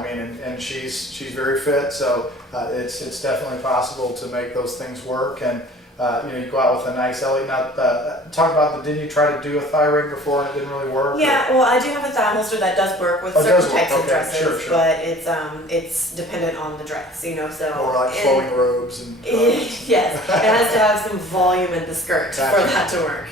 I mean, and she's very fit, so it's definitely possible to make those things work. And you go out with a nice LED. Now, talk about didn't you try to do a thigh rig before and it didn't really work? Yeah, well, I do have a thigh holster that does work with certain types of dresses, but it's dependent on the dress, so. Or like flowing robes and. Yes, it has to have some volume in the skirt for that to work.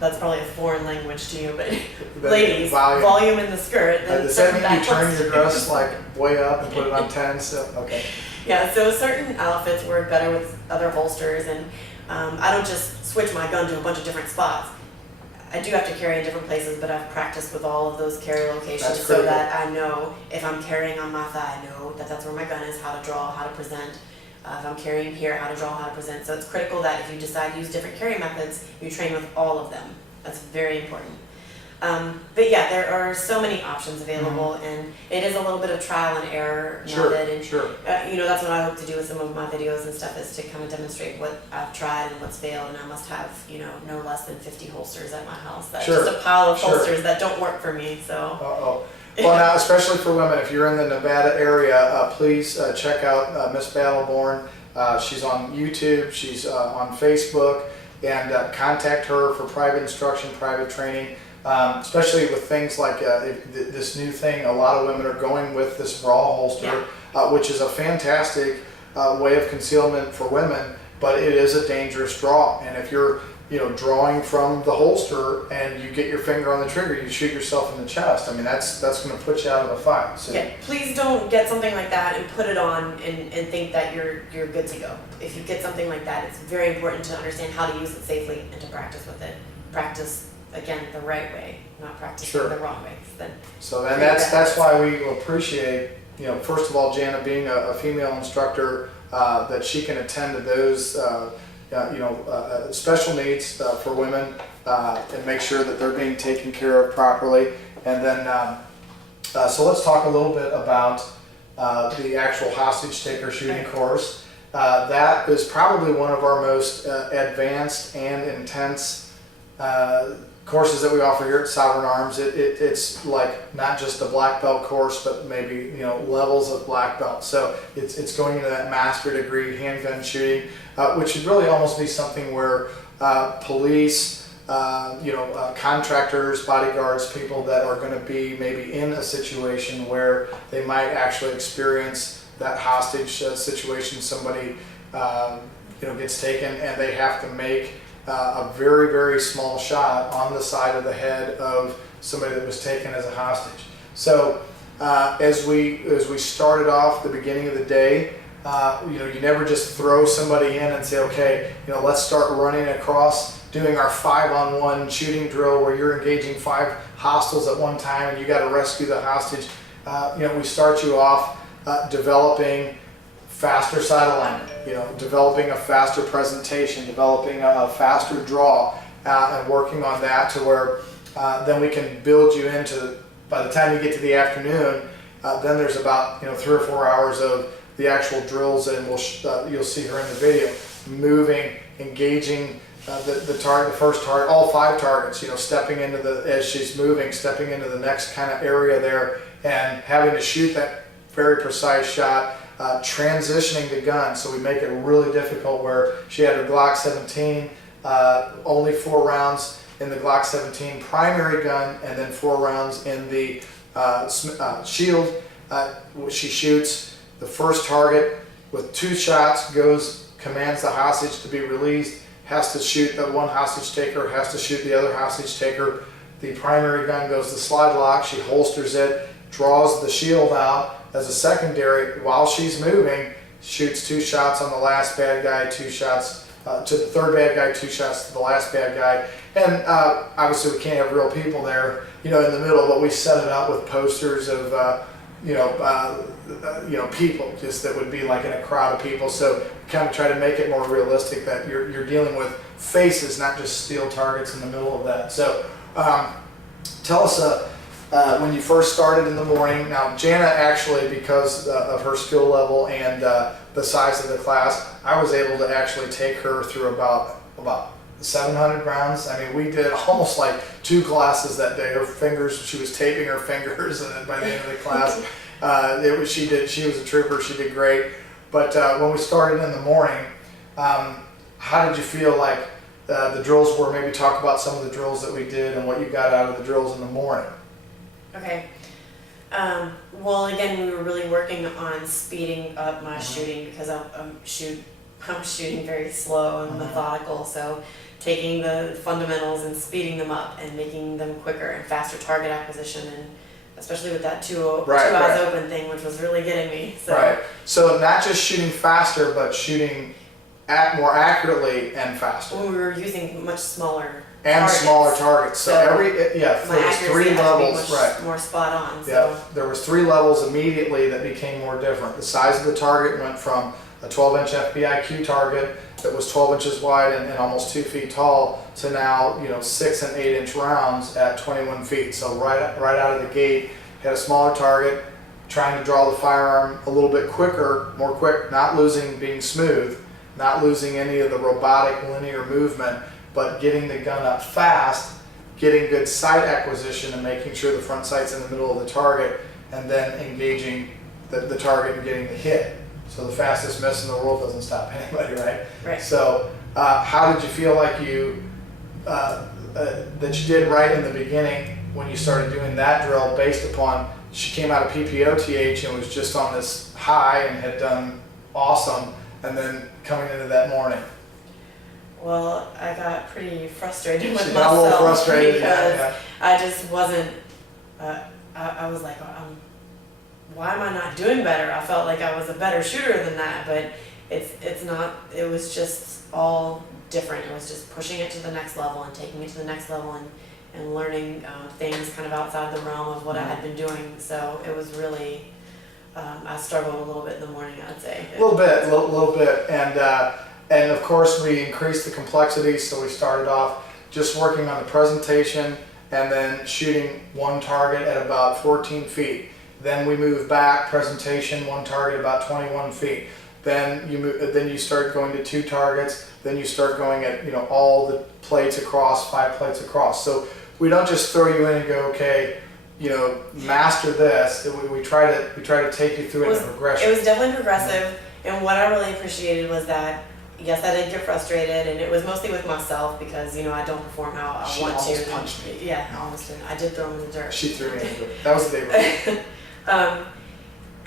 That's probably a foreign language to you, but ladies, volume in the skirt. Does that mean you turn your dress like way up and put it on 10? So okay. Yeah, so certain outfits work better with other holsters, and I don't just switch my gun to a bunch of different spots. I do have to carry in different places, but I've practiced with all of those carry locations so that I know if I'm carrying on my thigh, I know that that's where my gun is, how to draw, how to present. If I'm carrying here, how to draw, how to present. So it's critical that if you decide to use different carry methods, you train with all of them. That's very important. But yeah, there are so many options available, and it is a little bit of trial and error method. And that's what I hope to do with some of my videos and stuff, is to kind of demonstrate what I've tried and what's failed. And I must have, no less than 50 holsters at my house. That's just a pile of holsters that don't work for me. So. Well, now, especially for women, if you're in the Nevada area, please check out Miss Battleborn. She's on YouTube, she's on Facebook, and contact her for private instruction, private training, especially with things like this new thing. A lot of women are going with this bra holster, which is a fantastic way of concealment for women, but it is a dangerous draw. And if you're drawing from the holster and you get your finger on the trigger, you shoot yourself in the chest. I mean, that's going to put you out of a fight. So. Yeah, please don't get something like that and put it on and think that you're good to go. If you get something like that, it's very important to understand how to use it safely and to practice with it. Practice, again, the right way, not practicing the wrong way. And that's why we appreciate, first of all, Janna being a female instructor, that she can attend to those special needs for women and make sure that they're being taken care of properly. And then, so let's talk a little bit about the actual hostage taker shooting course. That is probably one of our most advanced and intense courses that we offer here at Sovereign Arms. It's like not just a black belt course, but maybe levels of black belt. So it's going into that master degree handgun shooting, which should really almost be something where police, contractors, bodyguards, people that are going to be maybe in a situation where they might actually experience that hostage situation. Somebody gets taken and they have to make a very, very small shot on the side of the head of somebody that was taken as a hostage. So as we started off the beginning of the day, you never just throw somebody in and say, okay, let's start running across, doing our 5-on-1 shooting drill where you're engaging 5 hostiles at one time and you got to rescue the hostage. We start you off developing faster sight alignment, developing a faster presentation, developing a faster draw, and working on that to where then we can build you into, by the time you get to the afternoon, then there's about 3 or 4 hours of the actual drills, and you'll see her in the video, moving, engaging the target, the first target, all 5 targets, stepping into as she's moving, stepping into the next kind of area there, and having to shoot that very precise shot. Transitioning the gun, so we make it really difficult where she had her Glock 17, only 4 rounds in the Glock 17 primary gun, and then 4 rounds in the shield. She shoots the first target with 2 shots, commands the hostage to be released, has to shoot the one hostage taker, has to shoot the other hostage taker. The primary gun goes to slide lock, she holsters it, draws the shield out as a secondary while she's moving, shoots 2 shots on the last bad guy, 2 shots to the third bad guy, 2 shots to the last bad guy. And obviously we can't have real people there, in the middle, but we set it up with posters of, people just that would be like in a crowd of people. So we kind of try to make it more realistic that you're dealing with faces, not just steel targets in the middle of that. So tell us when you first started in the morning. Now Janna actually, because of her skill level and the size of the class, I was able to actually take her through about 700 rounds. I mean, we did almost like 2 classes that day. Her fingers, she was taping her fingers by the end of the class. She was a trooper. She did great. But when we started in the morning, how did you feel like the drills were? Maybe talk about some of the drills that we did and what you got out of the drills in the morning. Okay. Well, again, we were really working on speeding up my shooting because I'm shooting very slow and methodical. So taking the fundamentals and speeding them up and making them quicker and faster target acquisition, and especially with that two eyes open thing, which was really getting me. So. Right. So not just shooting faster, but shooting more accurately and faster. When we were using much smaller smaller targets. So there was 3 levels. Right. More spot on. So. Yeah. There was 3 levels immediately that became more different. The size of the target went from a 12-inch FBIQ target that was 12 inches wide and almost 2 feet tall to now 6 and 8 inch rounds at 21 feet. So right out of the gate, had a smaller target, trying to draw the firearm a little bit quicker, more quick, not losing being smooth, not losing any of the robotic linear movement, but getting the gun up fast, getting good sight acquisition and making sure the front sight's in the middle of the target, and then engaging the target and getting the hit. So the fastest miss in the world doesn't stop anybody, right? Right. So how did you feel like you that you did right in the beginning when you started doing that drill, based upon she came out of PPOTH and was just on this high and had done awesome, and then coming into that morning? Well, I got pretty frustrated with She myself got a little frustrated, because I just wasn't. I was like, why am I not doing better? I felt like I was a better shooter than that, but it's not. It was just all different. It was just pushing it to the next level and taking it to the next level and learning things kind of outside the realm of what I had been doing. So it was really. I struggled a little bit in the morning, I'd say. A little bit, and of course we increased the complexity. So we started off just working on the presentation and then shooting one target at about 14 feet. Then we moved back, presentation, one target about 21 feet. Then you start going to 2 targets. Then you start going at all the plates across, 5 plates across. So we don't just throw you in and go, okay, master this. We try to take you through it in a progression. It was definitely progressive, and what I really appreciated was that, yes, I did get frustrated, and it was mostly with myself because I don't perform how I want to. She almost punched me. Yeah, I almost did. I did throw him in the dirt. She threw me in the dirt. That was the day before.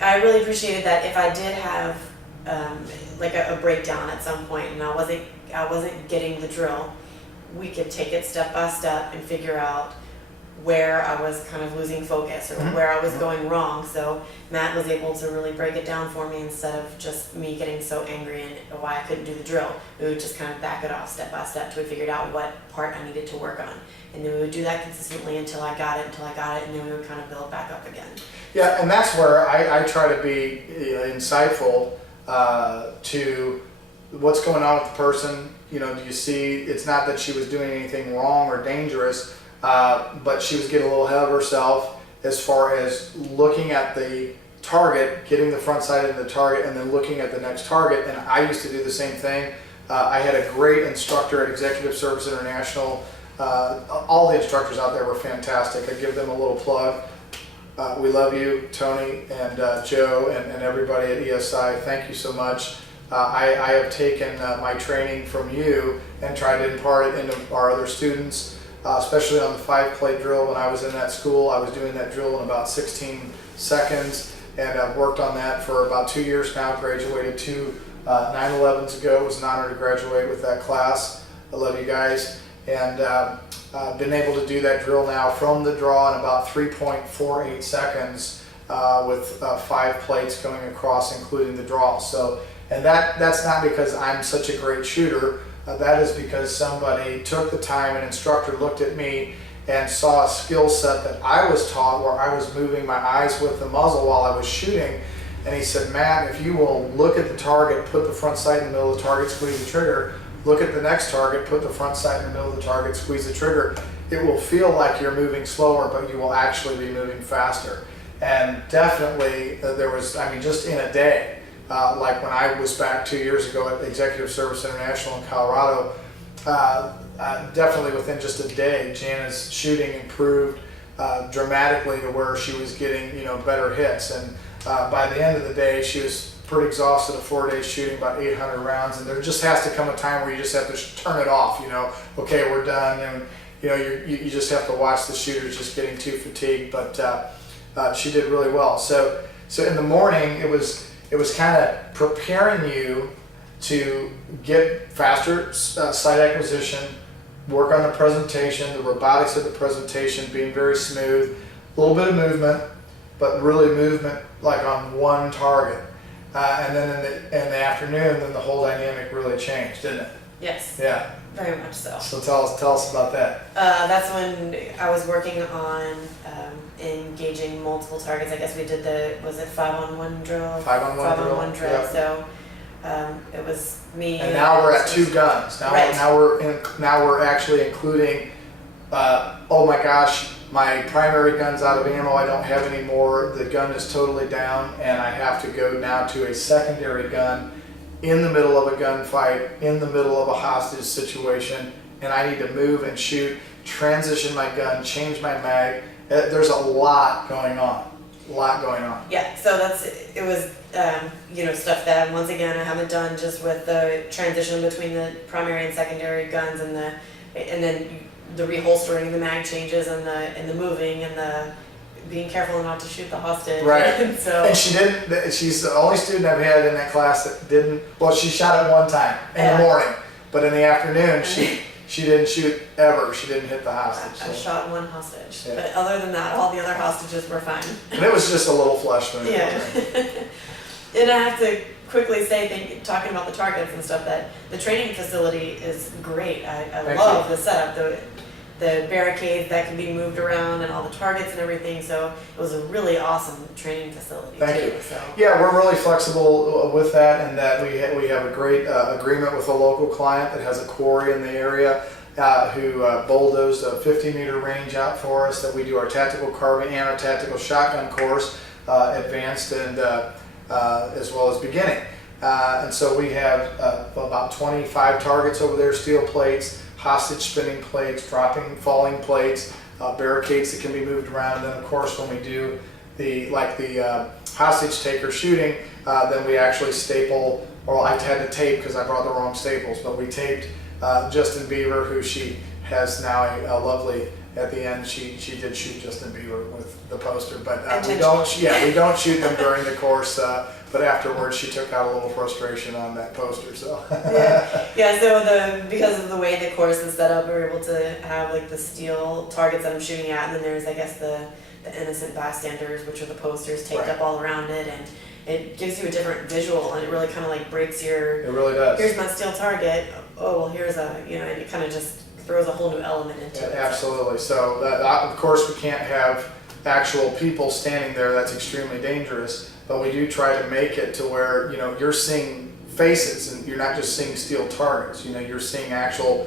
I really appreciated that if I did have like a breakdown at some point and I wasn't getting the drill, we could take it step by step and figure out where I was kind of losing focus or where I was going wrong. So Matt was able to really break it down for me instead of just me getting so angry and why I couldn't do the drill. We would just kind of back it off step by step till we figured out what part I needed to work on. And then we would do that consistently until I got it, and then we would kind of build back up again. Yeah, and that's where I try to be insightful to what's going on with the person. Do you see, it's not that she was doing anything wrong or dangerous, but she was getting a little ahead of herself as far as looking at the target, getting the front sight of the target, and then looking at the next target. And I used to do the same thing. I had a great instructor at Executive Service International. All the instructors out there were fantastic. I give them a little plug. We love you, Tony and Joe and everybody at ESI. Thank you so much. I have taken my training from you and tried to impart it into our other students, especially on the 5-plate drill. When I was in that school, I was doing that drill in about 16 seconds, and I've worked on that for about 2 years now. Graduated 2 9/11s ago. It was an honor to graduate with that class. I love you guys. And been able to do that drill now from the draw in about 3.48 seconds with 5 plates going across, including the draw. So, and that's not because I'm such a great shooter. That is because somebody took the time, an instructor looked at me and saw a skill set that I was taught where I was moving my eyes with the muzzle while I was shooting. And he said, Matt, if you will look at the target, put the front sight in the middle of the target, squeeze the trigger, look at the next target, put the front sight in the middle of the target, squeeze the trigger, it will feel like you're moving slower, but you will actually be moving faster. And definitely there was, just in a day, like when I was back 2 years ago at Executive Service International in Colorado, definitely within just a day, Janna's shooting improved. dramatically to where she was getting, you know, better hits. And by the end of the day, she was pretty exhausted of 4 days shooting about 800 rounds. And there just has to come a time where you just have to turn it off, you know, okay, we're done. And, you know, you just have to watch the shooters just getting too fatigued. But she did really well. So in the morning, it was kind of preparing you to get faster sight acquisition, work on the presentation, the robotics of the presentation being very smooth, a little bit of movement, but really movement like on one target. And then in the afternoon, then the whole dynamic really changed, didn't it? Yes. Yeah. Very much so. So tell us about that. That's when I was working on engaging multiple targets. I guess we did was it 5-on-1 drill? 5-on-1 drill. Yep. So it was me. And now we're at 2 guns. Right. Now we're actually including. Oh my gosh, my primary gun's out of ammo. I don't have any more. The gun is totally down, and I have to go now to a secondary gun in the middle of a gunfight, in the middle of a hostage situation, and I need to move and shoot, transition my gun, change my mag. There's a lot going on. Yeah, so it was you know, stuff that once again I haven't done, just with the transition between the primary and secondary guns, and then the reholstering, the mag changes, and the moving, and the being careful not to shoot the hostage. Right. And she didn't. She's the only student I've had in that class that didn't. Well, she shot it one time in the morning, but in the afternoon she didn't shoot ever. She didn't hit the hostage. I shot one hostage, Yeah. but other than that, all the other hostages were fine. And it was just a little flesh wound. Yeah. And I have to quickly say, talking about the targets and stuff, that the training facility is great. I love the setup, the barricades that can be moved around, and all the targets and everything. So it was a really awesome training facility. Thank too, you. So. Yeah, we're really flexible with that, and that we have a great agreement with a local client that has a quarry in the area who bulldozed a 50-meter range out for us, that we do our tactical carbine and our tactical shotgun course, advanced and as well as beginning. And so we have about 25 targets over there, steel plates, hostage spinning plates, falling plates, barricades that can be moved around. And then of course when we do the hostage taker shooting, then we actually staple, or I had to tape because I brought the wrong staples, but we taped Justin Bieber, who she has now a lovely, at the end she did shoot Justin Bieber with the poster, but we don't shoot them during the course, but afterwards she took out a little frustration on that poster. So yeah. So because of the way the course is set up, we were able to have like the steel targets that I'm shooting at, and then there's, I guess, the innocent bystanders, which are the posters taped up all around it, and it gives you a different visual, and it really kind of like breaks your. It really does. Here's my steel target. Oh well, here's and it kind of just throws a whole new element into it. Absolutely. So of course we can't have actual people standing there. That's extremely dangerous. But we do try to make it to where, you know, you're seeing faces and you're not just seeing steel targets. You know, you're seeing actual,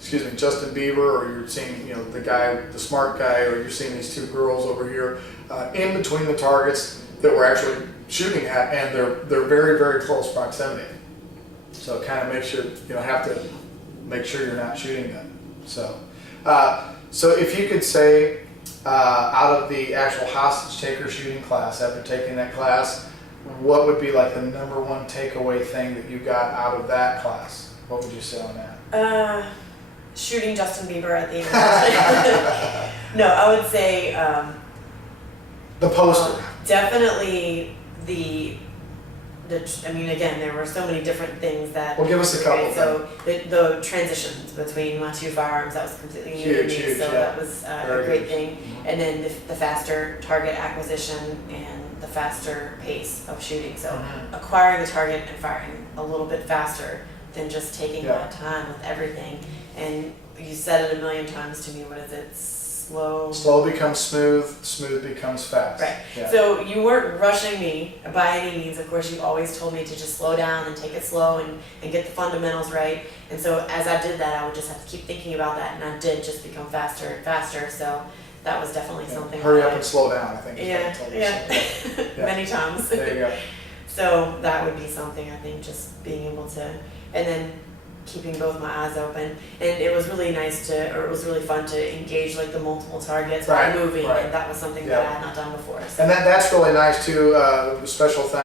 Justin Bieber, or you're seeing, you know, the smart guy, or you're seeing these 2 girls over here in between the targets that we're actually shooting at, and they're very, very close proximity. So it kind of makes you, have to make sure you're not shooting them. So, so if you could say, out of the actual hostage taker shooting class, after taking that class, what would be like the #1 takeaway thing that you got out of that class? What would you say on that? Shooting Justin Bieber at the end. No, I would say the poster. Definitely I mean, again, there were so many different things that. Well, give us a couple. So the transitions between my 2 firearms, that was completely new to me. Huge, so yeah. that was a great thing. Mm-hmm. And then the faster target acquisition and the faster pace of shooting. So acquiring the target and firing a little bit faster than just taking my time with everything. And you said it a million times to me. What is it? Slow becomes smooth, smooth becomes fast. Right. Yeah. So you weren't rushing me by any means. Of course, you always told me to just slow down and take it slow and get the fundamentals right. And so as I did that, I would just have to keep thinking about that, and I did just become faster and faster. So that was definitely something. Hurry up and slow down, I think. Yeah. Many times. There you go. So that would be something, I think, just being able to, and then keeping both my eyes open, and it was really nice it was really fun to engage like the multiple targets while Right, moving, right. and that was something Yeah. that I had not done before. So. And that's really nice too. Special thanks